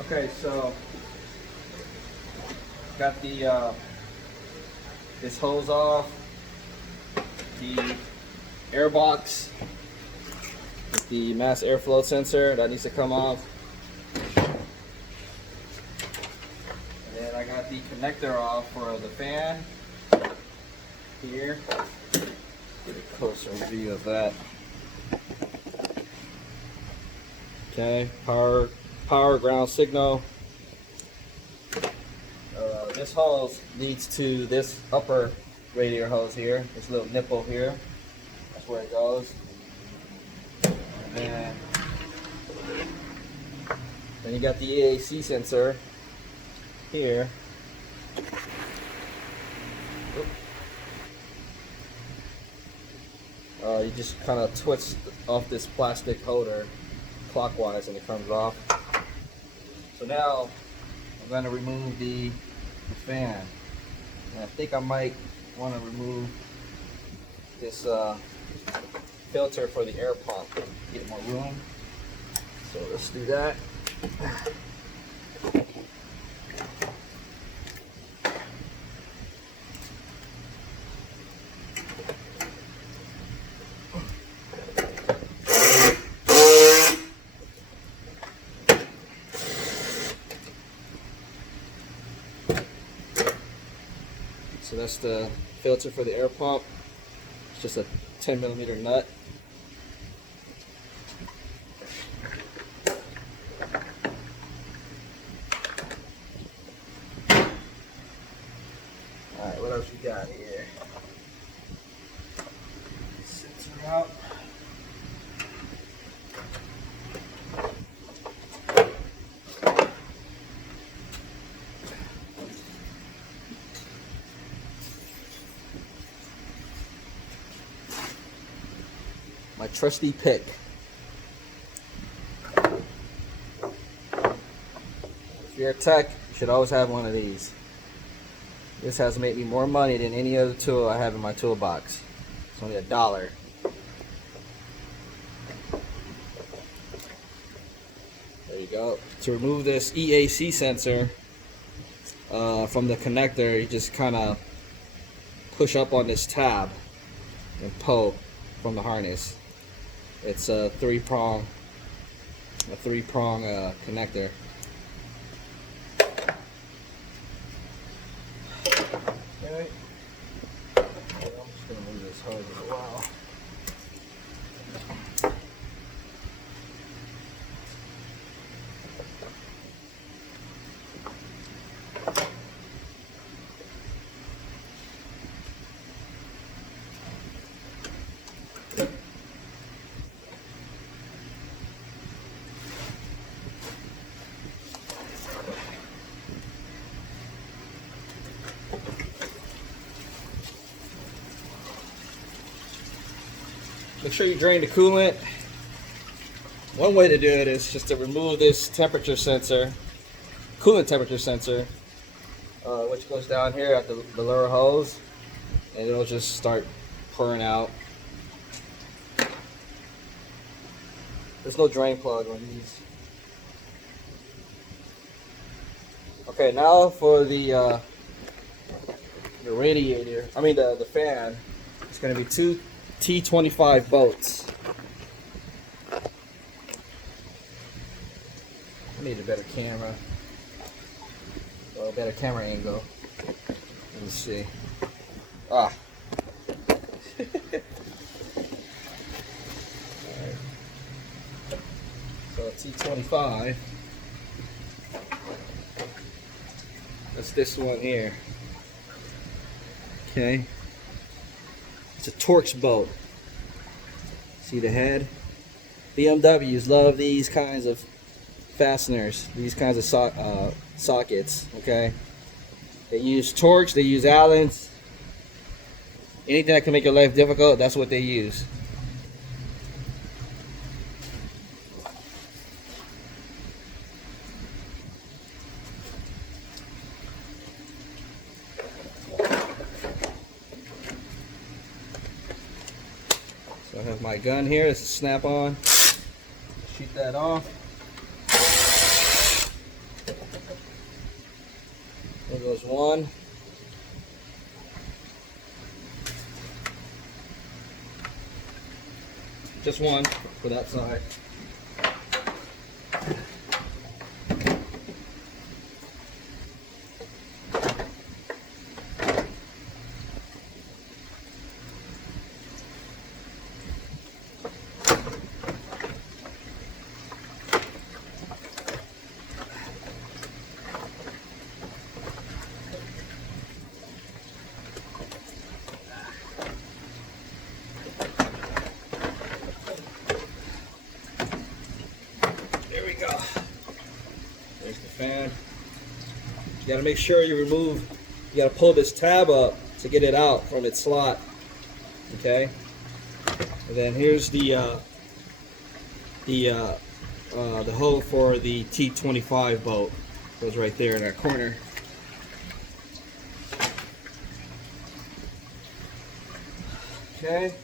Okay, so got the this hose off, the air box with the mass airflow sensor that needs to come off, and then I got the connector off for the fan here. Get a closer view of that. Okay, power ground signal. This hose leads to this upper radiator hose here, this little nipple here. That's where it goes. And then you got the EAC sensor here. You just kind of twist off this plastic holder clockwise and it comes off. So now I'm going to remove the fan. And I think I might want to remove this filter for the air pump to get more room. So let's do that. So that's the filter for the air pump. It's just a 10mm nut. Alright, what else we got here? Sensor out. My trusty pick. If you're a tech, you should always have one of these. This has made me more money than any other tool I have in my toolbox. It's only $1. There you go. To remove this EAC sensor from the connector, you just kind of push up on this tab and pull from the harness. It's a three-prong connector. Okay. I'm just gonna move this hose a while. Make sure you drain the coolant. One way to do it is just to remove this temperature sensor, coolant temperature sensor, which goes down here at the lower hose, and it'll just start pouring out. There's no drain plug on these. Okay, now for the radiator, the fan. It's going to be two T25 bolts. I need a better camera, or a better camera angle. Let me see. Ah. Alright. So T25. That's this one here. Okay. It's a Torx bolt. See the head? BMWs love these kinds of fasteners, these kinds of sockets. Okay. They use Torx, they use Allens. Anything that can make your life difficult, that's what they use. So I have my gun here. It's a snap-on. Shoot that off. goes one. Just one for that side. There we go. There's the fan. You gotta make sure you gotta pull this tab up to get it out from its slot. Okay? And then here's the hole for the T25 bolt. Goes right there in that corner. Okay.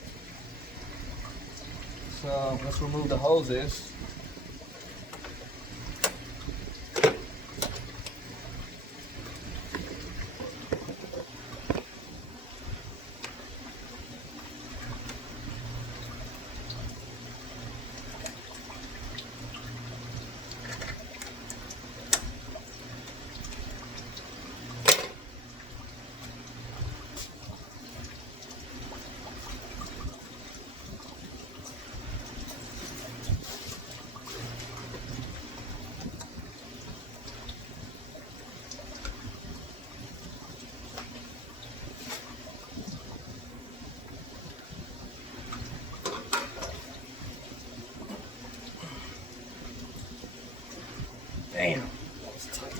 So let's remove the hoses. Damn, that was tight.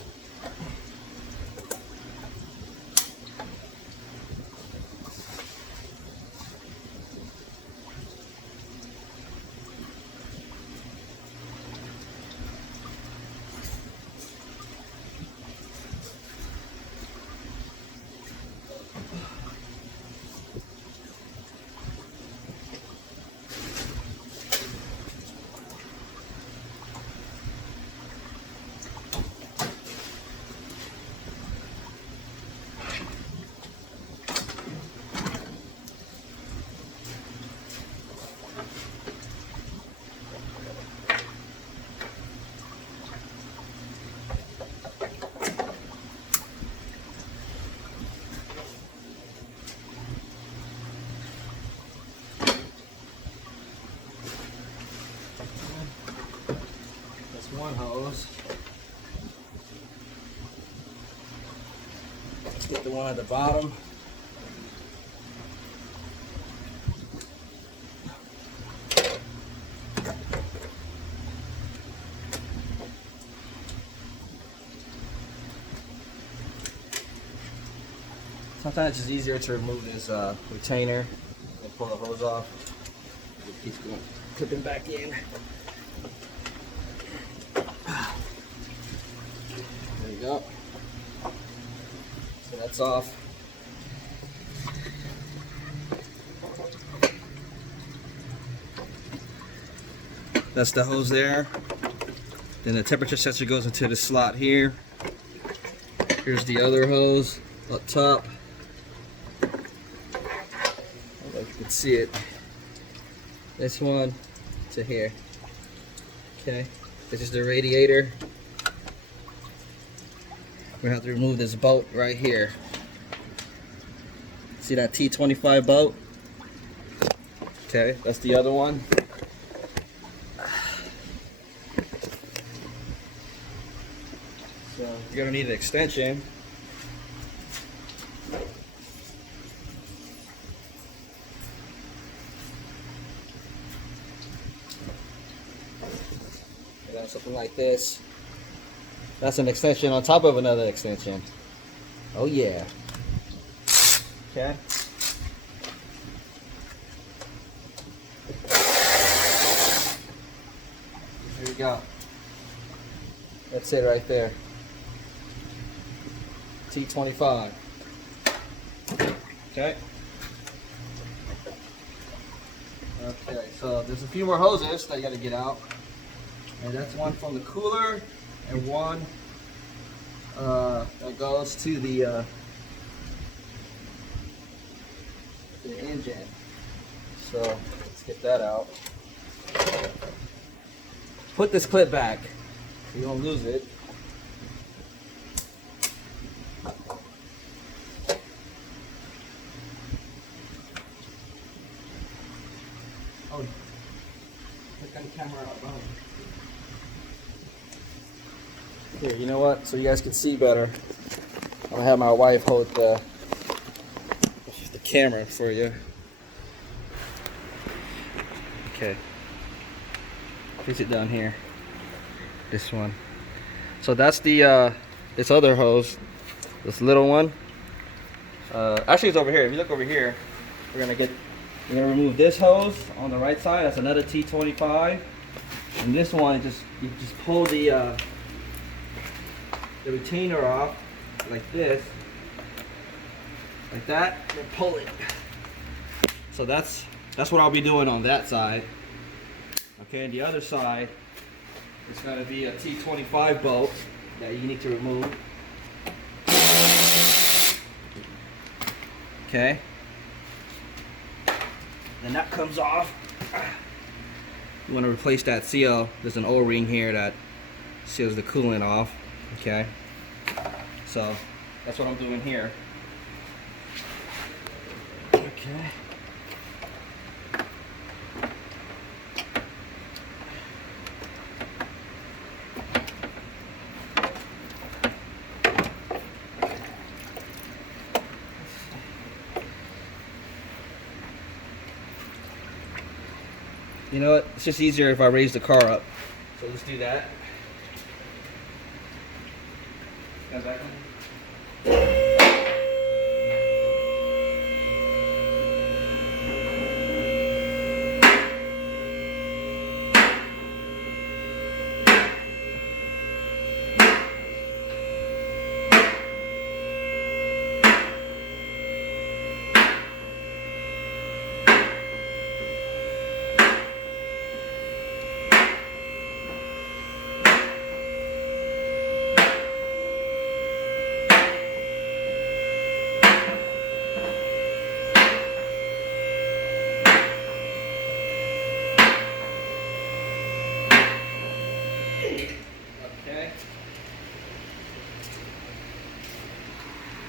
One hose. Let's get the one at the bottom. Sometimes it's just easier to remove this retainer and pull the hose off. It keeps going, clipping back in. There you go. So that's off. That's the hose there. Then the temperature sensor goes into the slot here. Here's the other hose up top. I don't know if you can see it. This one to here. Okay. This is the radiator. We have to remove this bolt right here. See that T25 bolt? Okay, that's the other one. So you're gonna need an extension. Something like this. That's an extension on top of another extension. Oh yeah. Okay. Here we go. That's it right there. T25. Okay. Okay, so there's a few more hoses that you gotta get out. And that's one from the cooler and one that goes to the engine. So let's get that out. Put this clip back so you don't lose it. Oh, look on the camera out behind. Here, you know what? So you guys can see better, I'm gonna have my wife hold the camera for you. Okay. Place it down here. This one. So that's the this other hose. This little one. Actually, it's over here. If you look over here, we're gonna remove this hose on the right side. That's another T25. And this one, you just pull the retainer off like this, like that, and pull it. So that's what I'll be doing on that side. Okay, and the other side is going to be a T25 bolt that you need to remove. Okay, then that comes off. You want to replace that seal. There's an O-ring here that seals the coolant off. Okay, so that's what I'm doing here. Okay. You know what? It's just easier if I raise the car up. So let's do that. Got back on.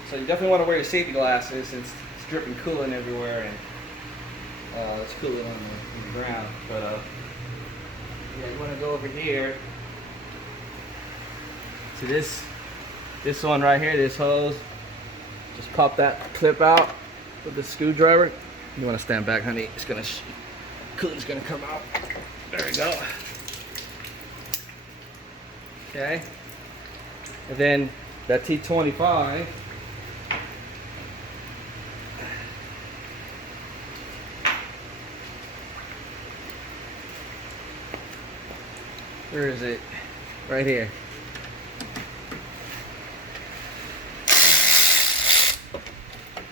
So you definitely want to wear your safety glasses since it's dripping coolant everywhere and it's coolant on the ground. But yeah, you want to go over here to this one right here, this hose. Just pop that clip out with the screwdriver. You want to stand back, honey. It's gonna coolant's gonna come out. There we go. Okay, and then that T25. Where is it? Right here.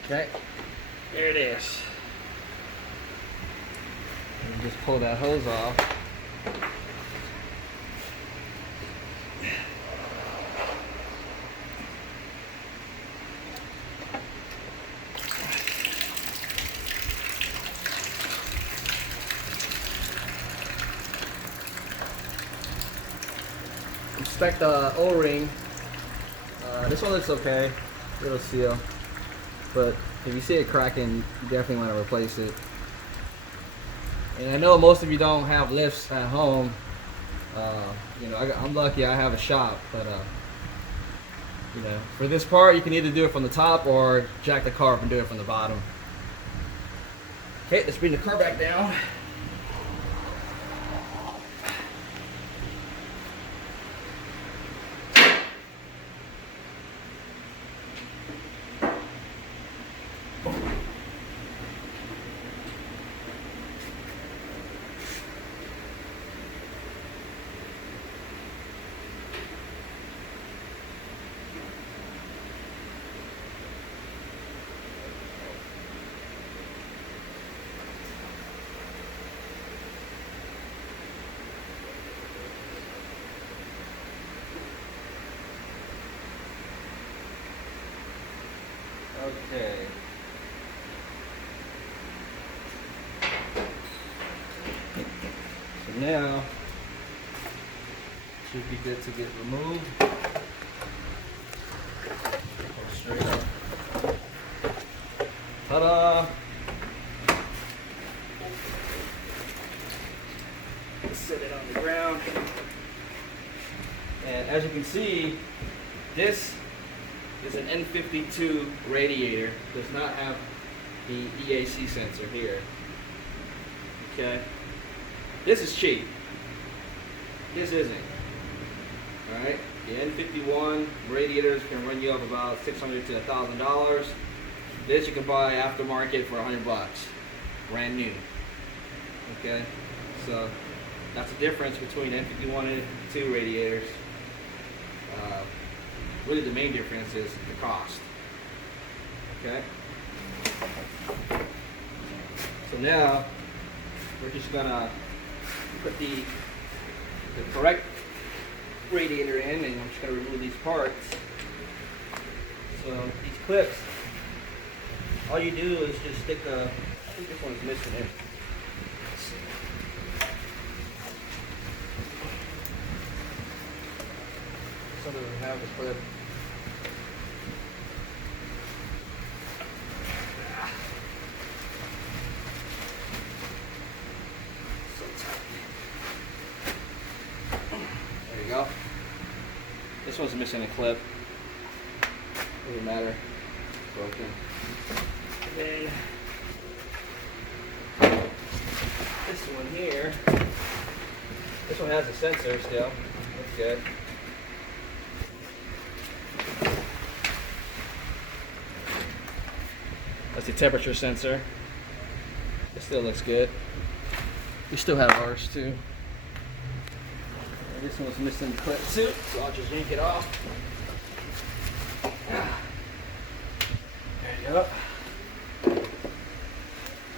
Okay, there it is. And just pull that hose off. Inspect the O-ring. This one looks okay, little seal. But if you see it cracking, you definitely want to replace it. And I know most of you don't have lifts at home. You know, I'm lucky I have a shop, but you know, for this part, you can either do it from the top or jack the car up and do it from the bottom. Okay, let's bring the car back down. Okay. So now should be good to get removed. Go straight up. Ta-da! Set it on the ground. And as you can see, this is an N52 radiator. Does not have the EAC sensor here. Okay. This is cheap. This isn't. Alright. The N51 radiators can run you up about $600 to $1,000. This you can buy aftermarket for $100 bucks. Brand new. Okay. So that's the difference between N51 and N52 radiators. Really the main difference is the cost. Okay. So now we're just gonna put the correct radiator in, and I'm just gonna remove these parts. So these clips, all you do is just stick a, I think this one's missing here. Some doesn't have the clip. So tight. There you go. This one's missing a clip. Doesn't matter. It's broken. And then this one here. This one has a sensor still. That's good. That's the temperature sensor. It still looks good. We still have ours too. And this one's missing the clip too, so I'll just yank it off. There you go.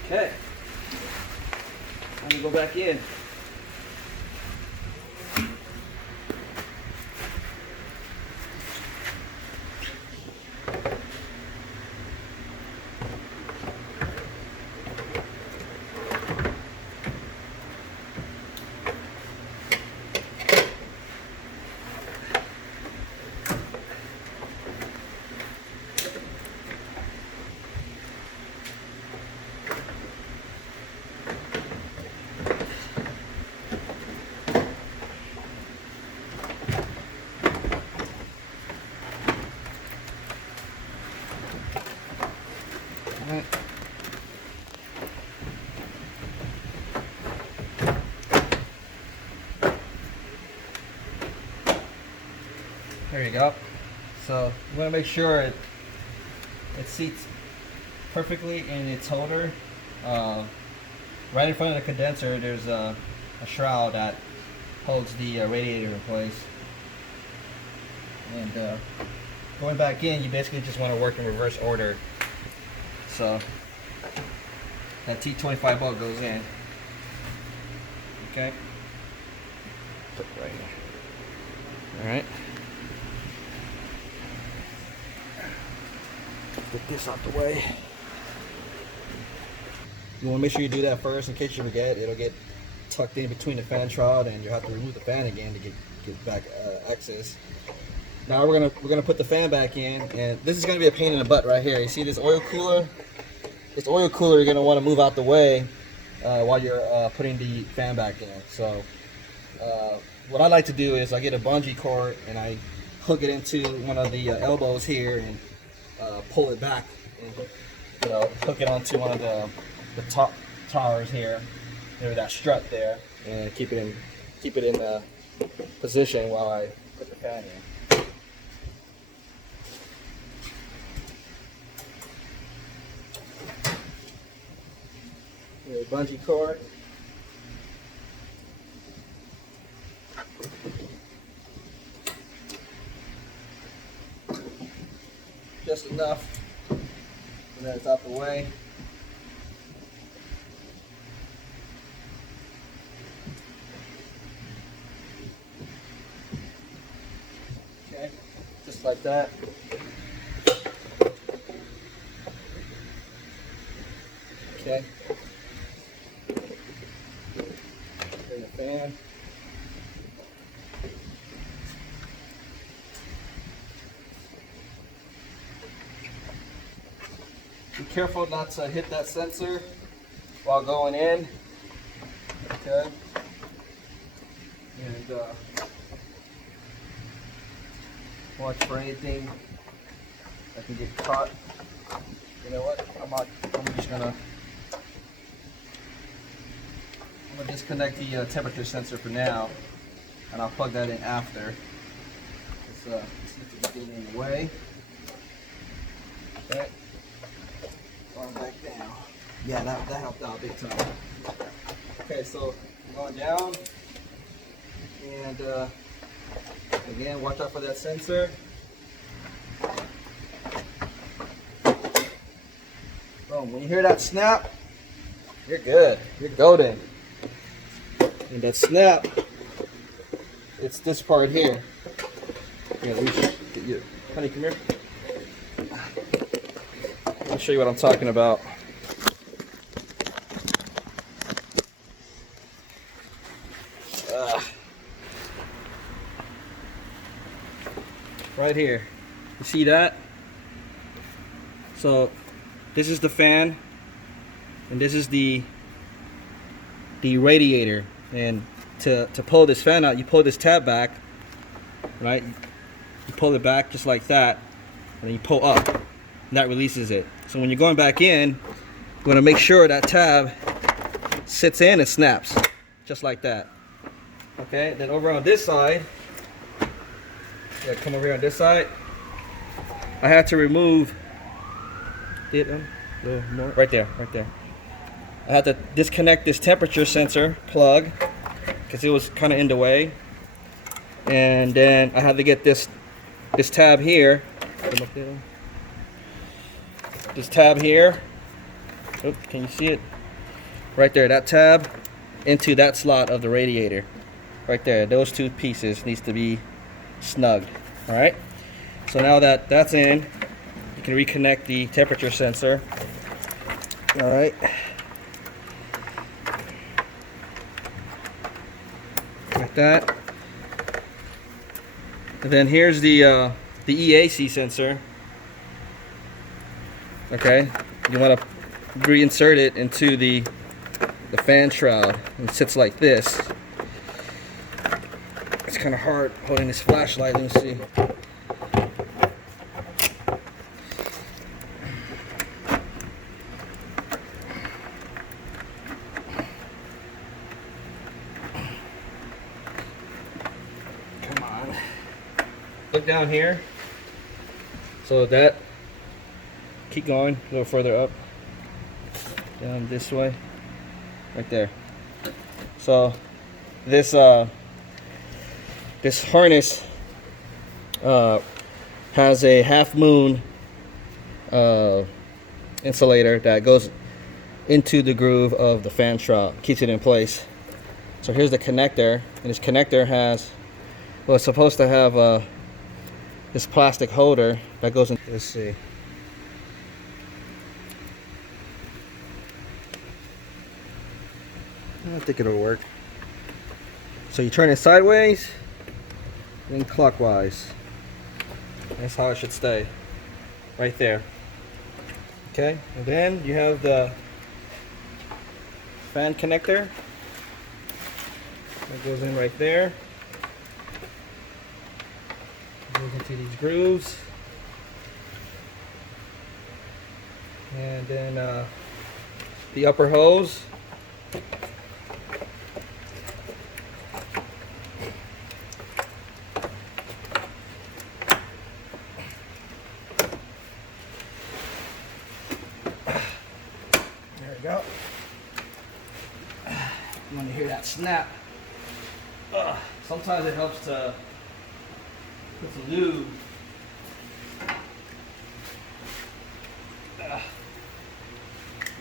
Okay. I'm gonna go back in. There you go. So you want to make sure it seats perfectly in its holder. Right in front of the condenser, there's a shroud that holds the radiator in place. And going back in, you basically just want to work in reverse order. So that T25 bolt goes in. Okay. Put it right here. All right. Get this out the way. You want to make sure you do that first in case you forget. It'll get tucked in between the fan shroud, and you have to remove the fan again to get back access. Now we're gonna put the fan back in, and this is gonna be a pain in the butt right here. You see this oil cooler? This oil cooler you're gonna want to move out the way while you're putting the fan back in. So what I like to do is I get a bungee cord and I hook it into one of the elbows here and pull it back, and hook it onto one of the top towers here, maybe that strut there, and keep it in position while I put the fan in. Here's a bungee cord. Just enough, and then it's out the way. Okay, just like that. Okay. Turn the fan. Be careful not to hit that sensor while going in. Okay. And watch for anything that can get caught. You know what? I'm just gonna disconnect the temperature sensor for now, and I'll plug that in after. See if it's getting in the way. Okay. Going back down. Yeah, that helped out big time. Okay, so going down, and again, watch out for that sensor. Boom, when you hear that snap, you're good. You're golden. And that snap, it's this part here. Yeah, let me get you. Honey, come here. Let me show you what I'm talking about. Right here. You see that? So this is the fan, and this is the radiator. And to pull this fan out, you pull this tab back, right? You pull it back just like that, and then you pull up, and that releases it. So when you're going back in, you want to make sure that tab sits in and snaps, just like that. Okay, then over on this side, yeah, come over here on this side, I had to remove it, right there. I had to disconnect this temperature sensor plug because it was kind of in the way, and then I had to get this tab here. This tab here. Oh, can you see it? Right there, that tab into that slot of the radiator. Right there, those two pieces needs to be snugged. All right. So now that that's in, you can reconnect the temperature sensor. All right. Like that. And then here's the EAC sensor. Okay. You want to reinsert it into the fan shroud. It sits like this. It's kind of hard holding this flashlight. Let me see. Come on. Look down here. So that, keep going a little further up. Down this way. Right there. So this this harness has a half moon insulator that goes into the groove of the fan shroud, keeps it in place. So here's the connector, and this connector has, well, it's supposed to have this plastic holder that goes in. Let's see. I think it'll work. So you turn it sideways and clockwise. That's how it should stay. Right there. Okay, and then you have the fan connector that goes in right there. Goes into these grooves. And then the upper hose. Go. You want to hear that snap. Sometimes it helps to put some lube.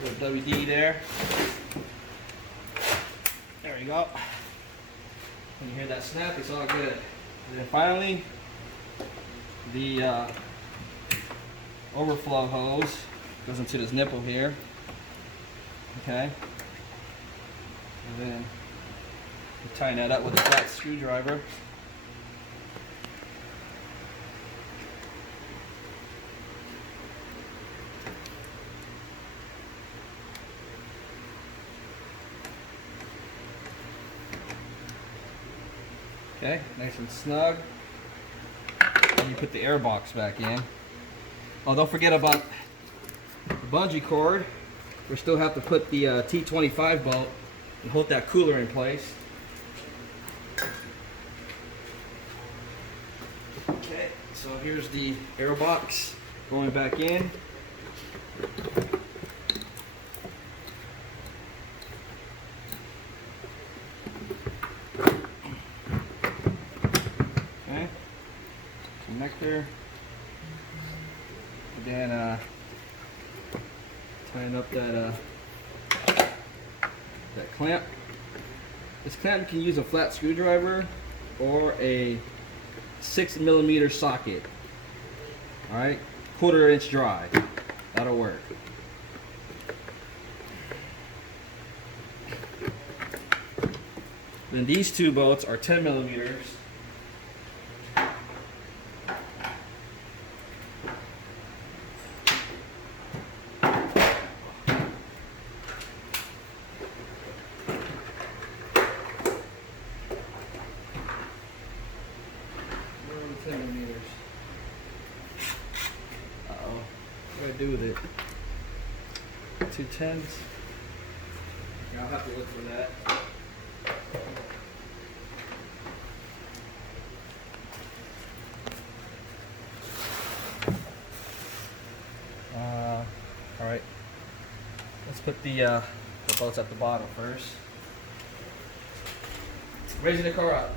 Little WD there. There we go. When you hear that snap, it's all good. And then finally, the overflow hose goes into this nipple here. Okay. And then you tighten that up with a flat screwdriver. Okay, nice and snug. And you put the air box back in. Oh, don't forget about the bungee cord. We still have to put the T25 bolt and hold that cooler in place. Okay, so here's the air box going back in. Okay, connector. And then tighten up that clamp. This clamp, you can use a flat screwdriver or a 6mm socket. All right, 1/4 inch dry. That'll work. Then these two bolts are 10mm. Uh-oh. What do I do with it? 210s. Yeah, I'll have to look for that. Alright. Let's put the bolts at the bottom first. Raising the car up.